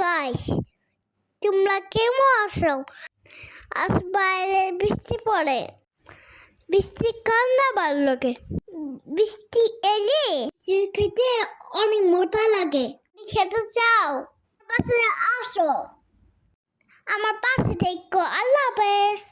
Guys, তোমরা কেমন আছো? আজ বাইরে বৃষ্টি পড়ে। বৃষ্টি কান্না ভাল্লোকে। বৃষ্টি এলে খেতে অনেক মজা লাগে। খেতে চাও? পাশে আসো। আমার পাশে থেকো। আল্লাহ হাফেজ।